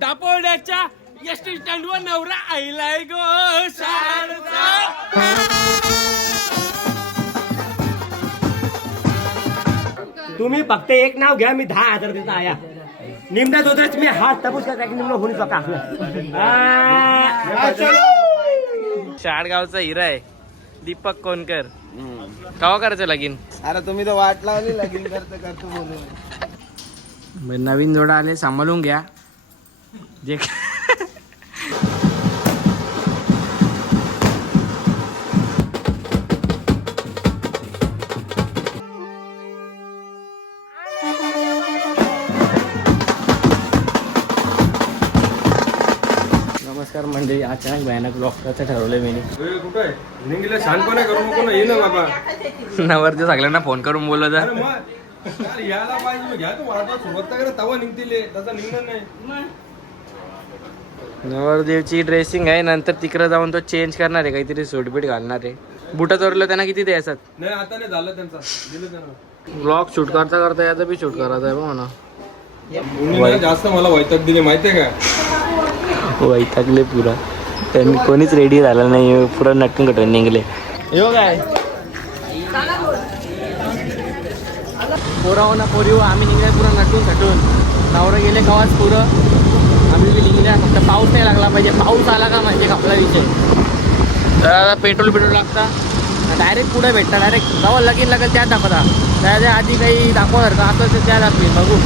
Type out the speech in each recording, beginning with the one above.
दापोड्याच्या S T स्टँडवर नवरा आईलाय गो तुम्ही फक्त एक नाव घ्या मी दहा हजार देतो आया. निमदा दोदरच मी हात तपूस का निमणं होऊन स्वतः शाळगावचा हिरा आहे. दीपक कोणकर. कवा करायचं लगीन? अरे तुम्ही तर वाट लावली लगीन करतो करतो बोलून. नवीन जोडा आले सांभाळून घ्या. जे नमस्कार मंडळी अचानक भयानक ब्लॉक करायचं ठरवलंय मी. कुठं आहे? निघले शहाणपणा करू नको ना ये ना बाबा. नवरते सगळ्यांना फोन करून मग यार, यायला पाहिजे घ्या तू वाटा सुरुवात करा तवा निघतील. तसा निघणार नाही. नवरदेवची ड्रेसिंग आहे नंतर तिकडे जाऊन तो चेंज करणार आहे काहीतरी सूटबीट घालणार आहे. बुटा चोरलं त्यांना किती द्यायचं? नाही आता नाही झालं त्यांचा. दिलं त्यांना. ब्लॉग शूट करता करता याचा बी शूट करायचा आहे म्हणा. मुलींना जास्त मला वैताग दिली माहितीये का? वैतागले पुरा. त्यांनी कोणीच रेडी झालं नाही पुरा नटून कटून निघले. हो काय? पोरा हो ना पोरी हो आम्ही निघले पुरा नटून थटून नवरा गेले कवाच पुरं? फक्त पाऊस नाही लागला पाहिजे. पाऊस आला का म्हणजे आपला विषय? तर आता पेट्रोल पेट्रोल लागता. डायरेक्ट पुढे भेटता. डायरेक्ट जवळ लगीन लागेल त्यात दाखवता. त्याच्या आधी काही दाखवणार का. असं तर त्या दाखवी बघू.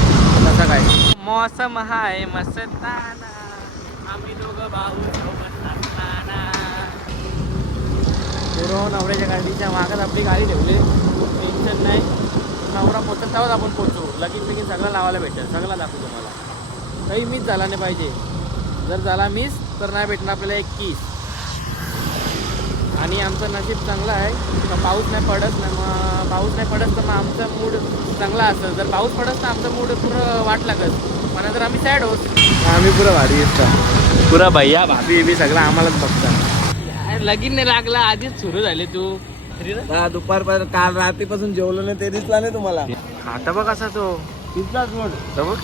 कसं काय. मौसम हाय. मस्ताना आम्ही दोघं भाऊ सोबत नवऱ्याच्या गाडीच्या मागत आपली गाडी ठेवली. टेन्शन नाही. नवरा पोचत तेव्हाच आपण पोचू. लगीन लगीन सगळं लावायला भेटेल. सगळं दाखवू तुम्हाला. काही मिस झाला नाही पाहिजे. जर झाला मिस तर नाही भेटणार आपल्याला एक किस आणि आमचं नशीब चांगलं आहे. का पाऊस नाही पडत नाही मग पाऊस नाही पडत तर मग आमचा मूड चांगला असेल जर पाऊस पडत तर आमचं मूड पुरं वाट लागत. पण तर आम्ही सॅड होत आम्ही पुरं भारी असता पुरा भैया भाभी बी सगळं आम्हालाच बघता लगीन नाही लागला. आधीच सुरू झाले तू. दुपारपर्यंत काल रात्रीपासून जेवलो नाही ते दिसला नाही तुम्हाला. आता बघ कसा तो. तिथलाच बघ.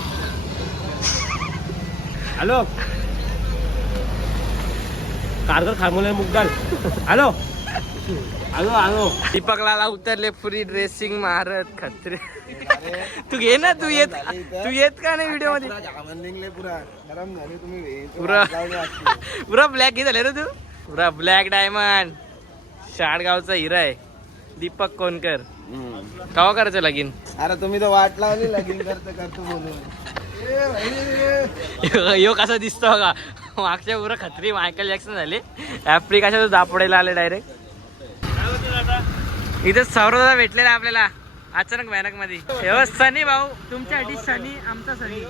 हॅलो? कारगर खारमुले मुगदाल. हॅलो? Hello hello? दीपकला उतरले पुरी ड्रेसिंग मारत खत्रे. तू घे ना तू येत तू येत का नाही व्हिडिओमध्ये पुरा गरम झाले तुम्ही. पुरा पुरा ब्लॅक घे झाले रे तू? पुरा ब्लॅक डायमंड शाळगावचा हिरा आहे. दीपक कोणकर. कवा करायचं लगीन? अरे तुम्ही तर वाट लावली लगीन करतो करतो बोलून. यो कसा दिसतो का मागच्या पुरा खत्री मायकल जॅक्सन झाले. आफ्रिकाच्या दापोडायला आले डायरेक्ट इथे सौरदा भेटलेला आपल्याला. अचानक भयानकमध्ये. सनी भाऊ तुमच्यासाठी सनी आमचा सनी.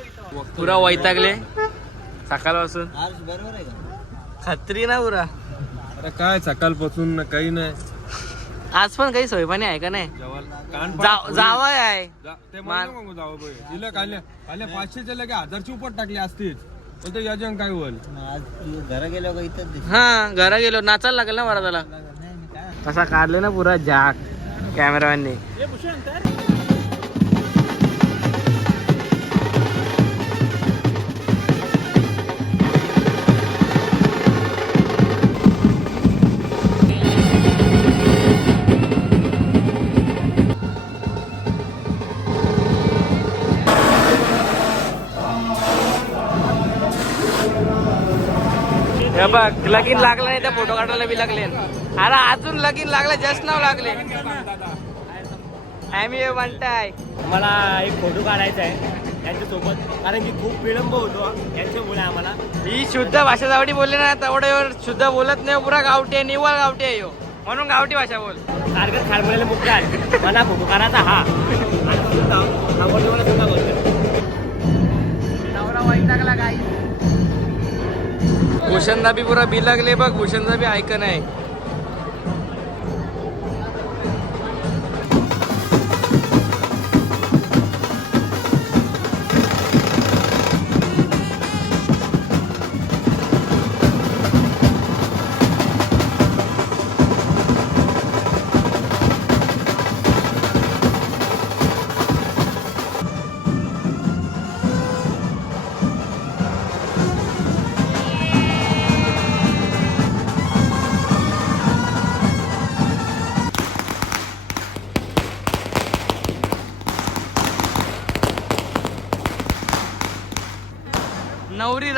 पुरा वैतागले. सकाळपासून. बरोबर आहे का? खत्री ना पुरा. अरे काय सकाळपासून काही नाही. आज पण काही सोयपाणी आहे का नाही? जावं आहे. काल्या पाचशेच्या लगे हजारची उपट टाकली असतीच. पण ते याजन काय होईल? आज घरा गेलो का इथंच हा घरा गेलो. नाचायला लागेल ना बरं त्याला कसा काढले ना पुरा जाक कॅमेरामॅनने बघ लगीन लागलं नाही तर फोटो काढायला बी लागले. अरे अजून लगीन लागलं जस्ट नाव लागले. आम्ही म्हणताय मला एक फोटो काढायचा आहे त्यांच्यासोबत. कारण की खूप विलंब होतो त्यांच्यामुळे आम्हाला. ही शुद्ध भाषा जावडी बोलले ना तेवढं शुद्ध बोलत नाही पुरा गावठी आहे निवळ गावठी आहे ह्यो. म्हणून गावठी भाषा बोल. कारगर खारमुलेला मुगदाल मला फोटो काढायचा हा. नवरा वैतागला गाई भूषणदा बी पुरा लागले बघ भूषणदा बी ऐक नाही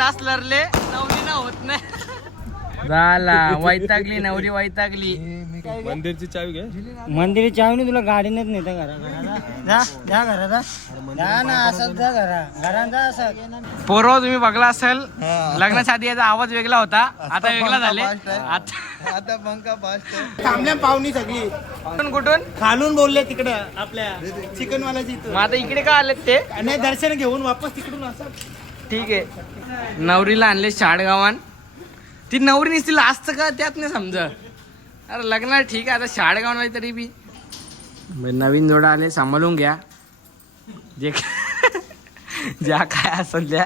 नवरी रास लरले नवरी ना होत नाही. झाला वैतागली नवरी वैतागली. मंदिरची चावी घे. मंदिर चावणी तुला गाडीनेच नेता घरा जा जा घरा जा ना असं जा घरा. घरात जा असं. पोरव तुम्ही बघला असेल लग्नाच्या आधी याचा आवाज वेगळा होता. आता वेगळा झाले. आता आता पंखा फास्ट थांबल्या पाहुणी सगळी. कुठून कुठून? खालून बोलले तिकडं आपल्या चिकन वाल्याची मग आता इकडे का आलेत ते? आणि दर्शन घेऊन वापस तिकडून असं. ठीक आहे. नवरीला आणले शाळगावान ती नवरी निसती लास्ट का? त्यात नाही समज. अरे लग्नाला ठीक आहे आता शाडगाव नाही तरी बी. नवीन जोडा आले सांभाळून घ्या. जे ज्या काय असेल त्या.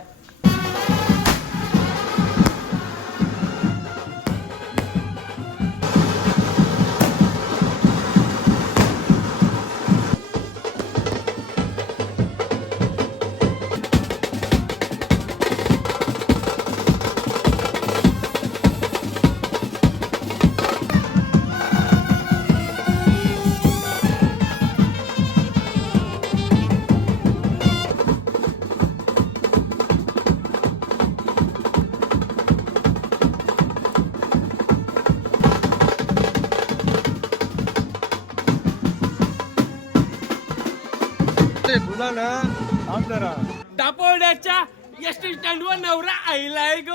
तुला ना थांब जरा दापोड्याच्या एस टी स्टँडवर नवरा आईलाय गो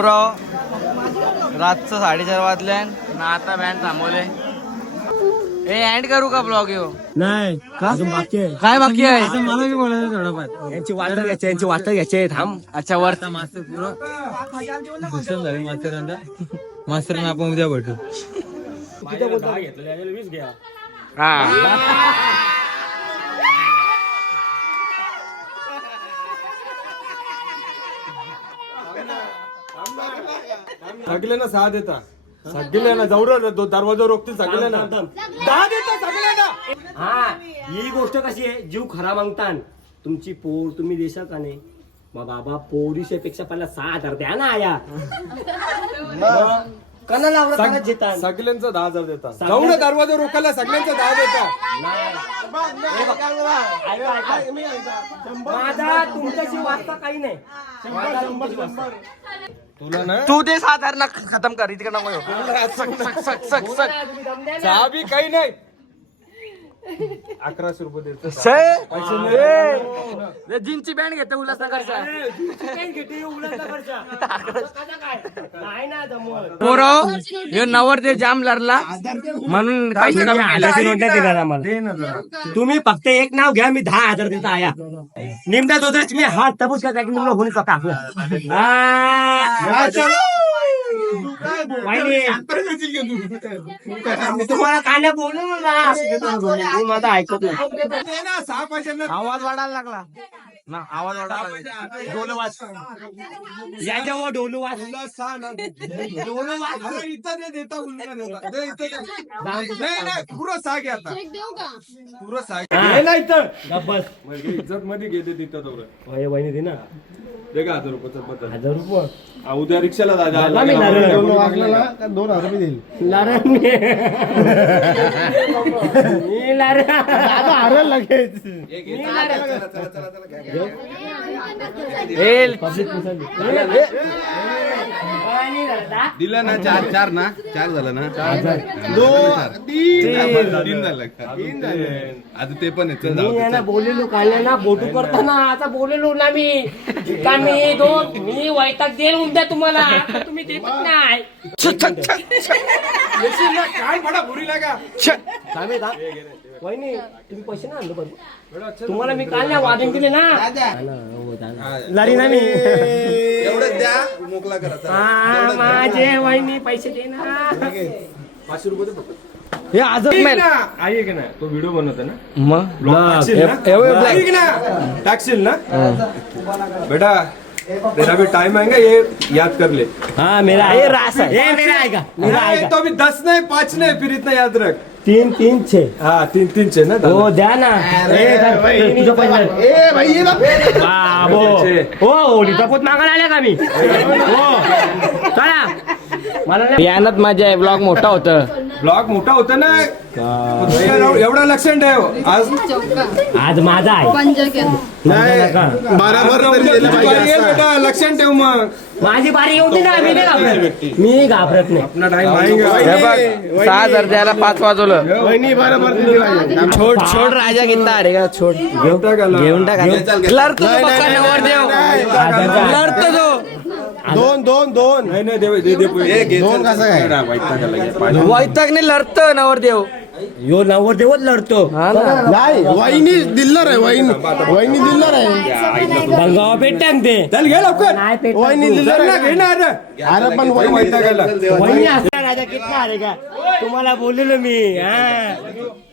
पोरं. रातचं साडेचार वाजल्या ना आता बँड थांबवले. ए एंड करू का ब्लॉग यो? नाही अजून बाकी आहे. काय बाकी आहे? मला बी बोलायचं थोडंफार. यांची वाटत घ्यायची यांची वाटत घ्यायची थांब. अच्छा वर. झाली मास्तरांना मास्तरांना आपण उद्या भेटू. हा. सगळे ना सहा देता. सगळे ना जाऊ दरवाजा रोखतील सगळे ना. दहा देता सगळे ना. हा ही गोष्ट कशी आहे? जीव खरा मागतान. तुमची पोर तुम्ही देशाल का नाही? मग बाबा पोरीच्या पेक्षा पहिला सहा हजार द्या ना आया. कणाला आवडत देतात. सगळ्यांचा दहा हजार देता. जाऊ ना दरवाजा रोखायला सगळ्यांचा दहा देता. ऐका, ऐका. माझा तुमच्याशी वाचता काही नाही. तुला ना तू ते साधारण खतम कर इकडे नको येऊ. सक सक सक सक सक. चहा बी काही नाही अकराशे रुपये देतो. जीनची बँड घेते उल्हासनगरचा. पोरं ह्यो नवर ते जाम लरला म्हणून पैसे कमी केले. आधारची नोट नाही देणार आम्हाला. तुम्ही फक्त एक नाव घ्या मी दहा हजार देता आया. निमदा दोदर तुम्ही हात तपूस का होऊन का तुम्हाला कांद्या बोलू ना. माझं ऐकत नाही. आवाज वाढायला लागला. ना आवाज वाढायला डोलं वाच. याच्यावर डोलू वाच. पुरं साग आहे आता. चेक देऊ का? पुरं साग नाही तर गप्पस इज्जत मध्ये घेते तिथं तेवढं वहिनी दे ना. दे का हजार रुपये हजार उद्या रिक्षाला मी नारळ. दोन हजार रुपये देईल मी आता हरल लगेच दिलं ना चार चार ना. चार झालं ना? दोन तीन. तीन. झालं. का आता ते पण आहे. चल जाऊ दे. बोलेलो काढलं ना बोटू करताना. आता बोलेलो ना मी. का मी दोन मी वैताग देईल उद्या तुम्हाला. आता तुम्ही देतच नाही. काय? पडा भुरी लागा? वहिनी तुम्ही पैसे ना आणलं बरं. तुम्हाला मी काल ना वादन दिले ना. हा. लरी ना मी. एवढंच द्या मोकला करा माझे वहिनी पैसे दे ना. हे आजच ऐक नाही ना. तो व्हिडिओ बनवतो ना? मग ना? टाकशील ना? बेटा तेरा भी टाइम आएगा ये याद कर ले। हा मेरा हे रास. हे। मेरा का मेरा आहे नहीं, का तो अभी दस नहीं पाँच नहीं फिर इतना याद रख। तीन तीन छे हाँ तीन तीन छे ना हो द्या ना। ए, धर, तुझं पैसे धर. बाबो। हो ओली टपोत मागायला आल्या का मी हो चला। मला नाही यानच माझ्या आहे ब्लॉग मोठा होतं. ब्लॉग मोठा होता ना? एवढा लक्ष ठेव. आज आज माझा आहे. तरी दिलं पाहिजे येईल असं. बेटा लक्ष ठेव मग. माझी बारी येऊ दे ना मी नाही घाबरत. मी घाबरत नाही. टाइम हे बघ सहा हजार द्यायला पाच वाजवलं. वहिनी बरोबर दिली पाहिजे. छोड छोड राजा घेता अरे का छोड घेऊन टाकायला घेऊन टाका. लढतो तो पक्का नवरदेव लढतो तो. दोन दोन दोन. नाही नाही देव दे दे. हे घे, दोन कसं काय? वैतागने लढतो नवरदेव. यो नवर देवच लढतो. हा ना. नाही वहिनी दिल्लर आहे वहिनी. वहिनी दिल्लर आहे. बंगावा पेटांग ते चल घे लवकर. नाही पेट वहिनी चल दिल्लर ना आहे घे ना अरे अरे पण वहिनी वैतागायला. वहिनी असणार राजा कितना आले का? तुम्हाला बोललेलो मी हा.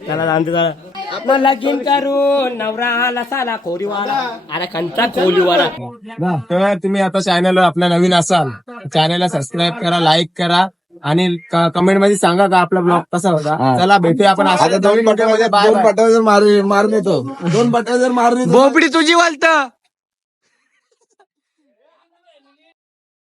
चला जाणते चला. आपलं लगीन करू. नवरा आला साला खोरीवाला. अरे कंचा खोलीवाला. तर तुम्ही आता चॅनल आपला नवीन असाल चॅनलला सबस्क्राईब करा लाईक करा आणि कमेंटमध्ये सांगा का आपला ब्लॉग कसा होता. चला भेटूया आपण आता दोन दोन जर मारून मारून येतो. दोन बटावर जर मारून बोपडी तुझी वालत.